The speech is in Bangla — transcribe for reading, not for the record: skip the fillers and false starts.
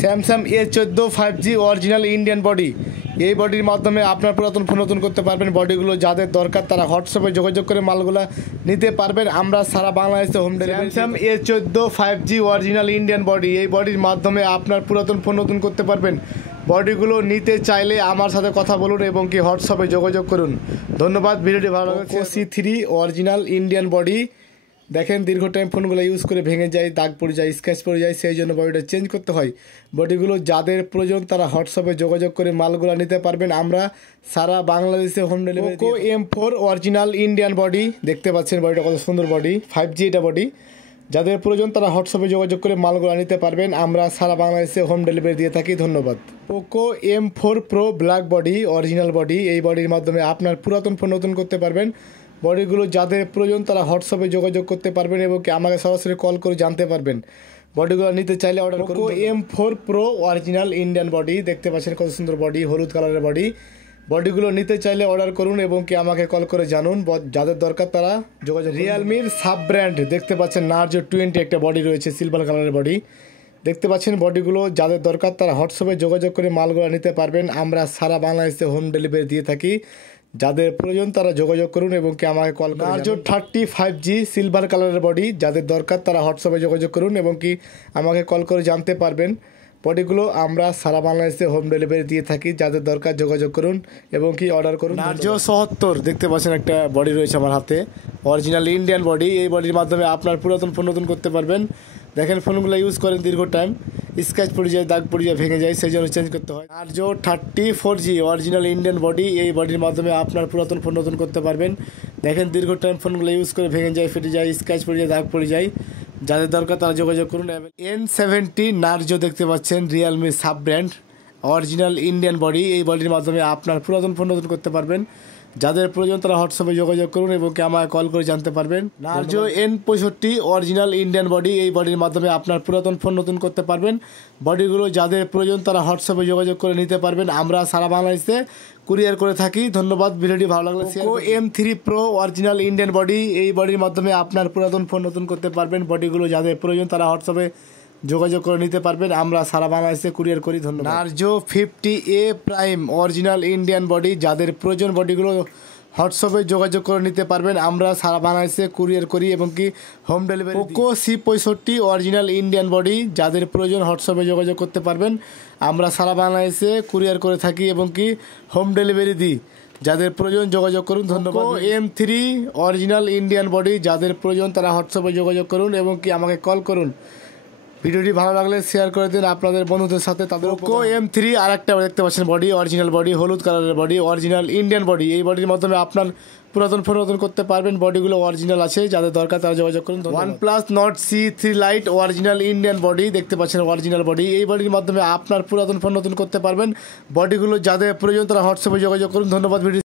Samsung A14 5G original Indian body. এই বডির মাধ্যমে আপনার পুরাতন ফোন নতুন করতে পারবেন। বডিগুলো যাদের দরকার তারা হোয়াটসঅ্যাপে যোগাযোগ করে মালগুলো নিতে পারবেন। আমরা সারা বাংলাদেশে home delivery. Samsung A14 5G original Indian body. এই বডির মাধ্যমে আপনার পুরাতন ফোন নতুন করতে পারবেন। বডিগুলো নিতে চাইলে আমার সাথে কথা বলুন এবং কি হোয়াটসঅ্যাপে যোগাযোগ করুন। ধন্যবাদ। ভিডিওটি ভালো লাগছে। C3 original Indian body. দেখেন দীর্ঘ টাইম ফোনগুলো ইউজ করে ভেঙে যায়, দাগ পড়ে যায়, স্ক্র্যাচ পড়ে যায়, সেই জন্য বডিটা চেঞ্জ করতে হয়। বডিগুলো যাদের প্রয়োজন তারা হোয়াটসঅ্যাপে যোগাযোগ করে মালগুলো নিতে পারবেন। আমরা সারা বাংলাদেশে home delivery. Poco M4 original Indian body. দেখতে পাচ্ছেন বডিটা কত সুন্দর বডি, 5G এটা বডি। যাদের প্রয়োজন তারা হোয়াটসঅ্যাপে যোগাযোগ করে মালগুলো নিতে পারবেন। আমরা সারা বাংলাদেশে হোম ডেলিভারি দিয়ে থাকি। ধন্যবাদ। Poco M4 Pro black body original body. এই বডির মাধ্যমে আপনার পুরাতন ফোন নতুন করতে পারবেন। বডিগুলো যাদের প্রয়োজন তারা হোয়াটসঅ্যাপে যোগাযোগ করতে পারবেন এবং কি আমাকে সরাসরি কল করে জানতে পারবেন। বডিগুলো নিতে চাইলে অর্ডার করুন। Poco M4 Pro original Indian body. দেখতে পাচ্ছেন কত সুন্দর বডি, হলুদ কালারের বডি। বডিগুলো নিতে চাইলে অর্ডার করুন এবং কি আমাকে কল করে জানুন। যাদের দরকার তারা যোগাযোগ। রিয়েলমির সাব ব্র্যান্ড দেখতে পাচ্ছেন নার্জো 20 একটা বডি রয়েছে, সিলভার কালারের বডি। দেখতে পাচ্ছেন বডিগুলো যাদের দরকার তারা হোয়াটসঅ্যাপে যোগাযোগ করে মালগুলো নিতে পারবেন। আমরা সারা বাংলাদেশে হোম ডেলিভারি দিয়ে থাকি। যাদের প্রয়োজন তারা যোগাযোগ করুন এবং কি আমাকে কল করুন। নার্জো 30 5G সিলভার কালারের বডি। যাদের দরকার তারা হোয়াটসঅ্যাপে যোগাযোগ করুন এবং কি আমাকে কল করে জানতে পারবেন। বডিগুলো আমরা সারা বাংলাদেশে হোম ডেলিভারি দিয়ে থাকি। যাদের দরকার যোগাযোগ করুন এবং কি অর্ডার করুন। নার্জো 77 দেখতে পাচ্ছেন একটা বডি রয়েছে আমার হাতে, অরিজিনাল ইন্ডিয়ান বডি। এই বডির মাধ্যমে আপনার পুরাতন ফোন নতুন করতে পারবেন। দেখেন ফোনগুলো ইউজ করেন দীর্ঘ টাইম, স্ক্র্যাচ পড়ে যায়, দাগ পড়ে যায়, ভেঙে যায়, সেই জন্য চেঞ্জ করতে হয়। Narzo 30 4G original Indian body. এই বডির মাধ্যমে আপনার পুরাতন ফোন নতুন করতে পারবেন। দেখেন দীর্ঘ টাইম ফোনগুলো ইউজ করে ভেঙে যায়, ফেটে যায়, স্ক্র্যাচ পড়ে যায়, দাগ পড়ে যায়। যাদের দরকার তারা যোগাযোগ করুন। N70 নার্জো দেখতে পাচ্ছেন Realme sub brand original Indian body. এই বডির মাধ্যমে আপনার পুরাতন ফোন নতুন করতে পারবেন। যাদের প্রয়োজন তারা হোয়াটসঅ্যাপে যোগাযোগ করুন এবং কি আমায় কল করে জানতে পারবেন। Narzo N65 original Indian body. এই বডির মাধ্যমে আপনার পুরাতন ফোন নতুন করতে পারবেন। বডিগুলো যাদের প্রয়োজন তারা হোয়াটসঅ্যাপে যোগাযোগ করে নিতে পারবেন। আমরা সারা বাংলাদেশে কুরিয়ার করে থাকি। ধন্যবাদ। ভিডিওটি ভালো লাগলে Poco M3 Pro original Indian body. এই বডির মাধ্যমে আপনার পুরাতন ফোন নতুন করতে পারবেন। বডিগুলো যাদের প্রয়োজন তারা হোয়াটসঅ্যাপে যোগাযোগ করে নিতে পারবেন। আমরা সারা বাংলাদেশে কুরিয়ার করি। ধন্যবাদ। Narzo 50A prime original Indian body. যাদের প্রয়োজন বডিগুলো হোয়াটসঅ্যাপে যোগাযোগ করে নিতে পারবেন। আমরা সারা বাংলাদেশে কুরিয়ার করি এবং কি home delivery. Poco C65 original Indian body. যাদের প্রয়োজন হোয়াটসঅ্যাপে যোগাযোগ করতে পারবেন। আমরা সারা বাংলাদেশে কুরিয়ার করে থাকি এবং কি হোম ডেলিভারি দিই। যাদের প্রয়োজন যোগাযোগ করুন। ধন্যবাদ। M3 original Indian body. যাদের প্রয়োজন তারা হোয়াটসঅ্যাপে যোগাযোগ করুন এবং কি আমাকে কল করুন। ভিডিওটি ভালো লাগলে শেয়ার করে দিন আপনাদের বন্ধুদের সাথে। তাদের পোকো M3 আর একটা দেখতে পাচ্ছেন বডি, অরিজিনাল বডি, হলুদ কালারের বডি, অরিজিনাল ইন্ডিয়ান বডি। এই বডির মাধ্যমে আপনার পুরাতন ফোন নতুন করতে পারবেন। বডিগুলো অরিজিনাল আছে, যাদের দরকার তারা যোগাযোগ করুন। OnePlus Nord C3 Lite original Indian body. দেখতে পাচ্ছেন অরিজিনাল বডি। এই বডির মাধ্যমে আপনার পুরাতন ফোন নতুন করতে পারবেন। বডিগুলো যাদের প্রয়োজন তারা হোয়াটসঅ্যাপে যোগাযোগ করুন। ধন্যবাদ। ভিডিও